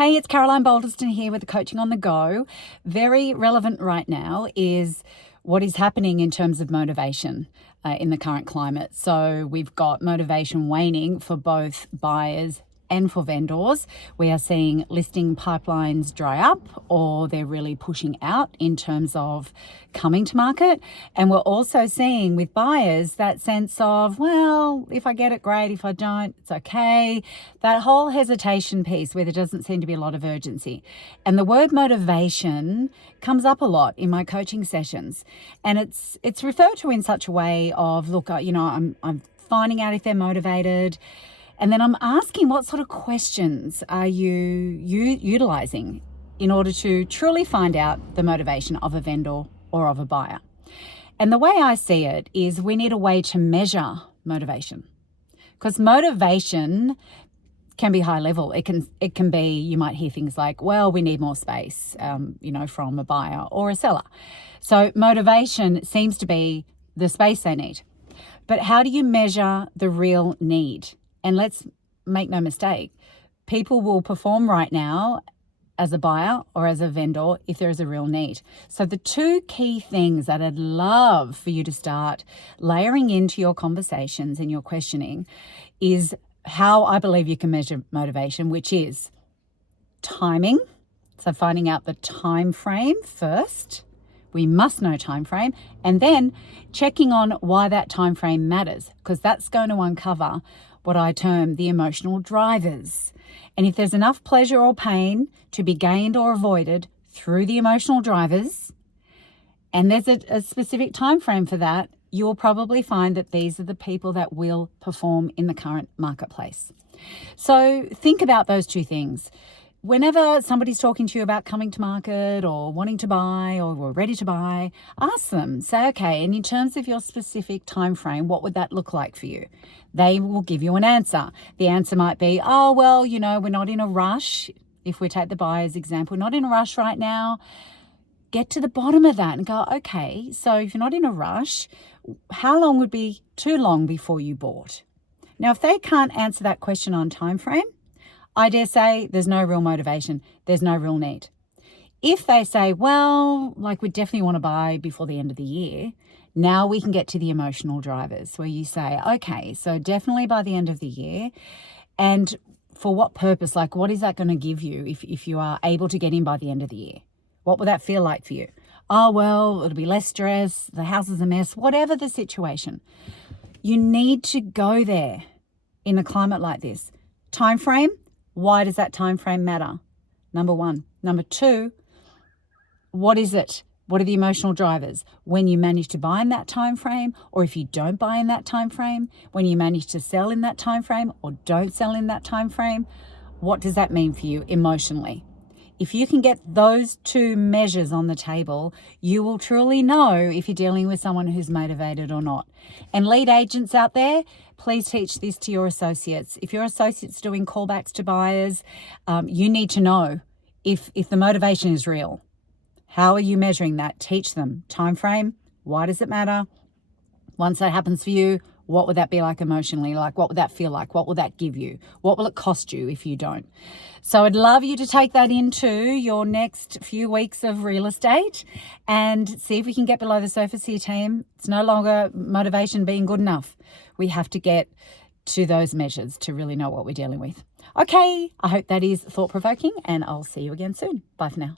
Hey, it's Caroline Bolderston here with the Coaching on the Go. Very relevant right now is what is happening in terms of motivation in the current climate. So we've got motivation waning for both buyers and for vendors. We are seeing listing pipelines dry up, or they're really pushing out in terms of coming to market. And we're also seeing with buyers that sense of, well, if I get it, great. If I don't, it's okay. That whole hesitation piece where there doesn't seem to be a lot of urgency. And the word motivation comes up a lot in my coaching sessions. And it's referred to in such a way of, look, I'm finding out if they're motivated. And then I'm asking, what sort of questions are you utilizing in order to truly find out the motivation of a vendor or of a buyer? And the way I see it is we need a way to measure motivation, because motivation can be high level. It can be, you might hear things like, well, we need more space, from a buyer or a seller. So motivation seems to be the space they need. But how do you measure the real need? And let's make no mistake, people will perform right now as a buyer or as a vendor if there is a real need. So the two key things that I'd love for you to start layering into your conversations and your questioning is how I believe you can measure motivation, which is timing. So finding out the time frame first. We must know time frame, and then checking on why that time frame matters, because that's going to uncover what I term the emotional drivers. And if there's enough pleasure or pain to be gained or avoided through the emotional drivers, and there's a specific time frame for that, you'll probably find that these are the people that will perform in the current marketplace. So think about those two things. Whenever somebody's talking to you about coming to market or wanting to buy or we're ready to buy, ask them, say, okay, and in terms of your specific time frame, what would that look like for you? They will give you an answer. The answer might be, oh, well, we're not in a rush. If we take the buyer's example, not in a rush right now. Get to the bottom of that and go, okay, so if you're not in a rush, how long would be too long before you bought? Now, if they can't answer that question on time frame, I dare say there's no real motivation. There's no real need. If they say, well, we definitely want to buy before the end of the year, now we can get to the emotional drivers where you say, okay, so definitely by the end of the year. And for what purpose? What is that going to give you if you are able to get in by the end of the year? What would that feel like for you? Oh, well, it'll be less stress. The house is a mess. Whatever the situation. You need to go there in a climate like this. Time frame. Why does that time frame matter? Number one. Number two, what is it? What are the emotional drivers? When you manage to buy in that time frame, or if you don't buy in that time frame, when you manage to sell in that time frame or don't sell in that time frame, what does that mean for you emotionally? If you can get those two measures on the table, you will truly know if you're dealing with someone who's motivated or not. And lead agents out there, please teach this to your associates. If your associate's doing callbacks to buyers, you need to know if the motivation is real. How are you measuring that? Teach them. Time frame, why does it matter? Once that happens for you, what would that be like emotionally? What would that feel like? What will that give you? What will it cost you if you don't? So I'd love you to take that into your next few weeks of real estate and see if we can get below the surface here, team. It's no longer motivation being good enough. We have to get to those measures to really know what we're dealing with. Okay, I hope that is thought-provoking, and I'll see you again soon. Bye for now.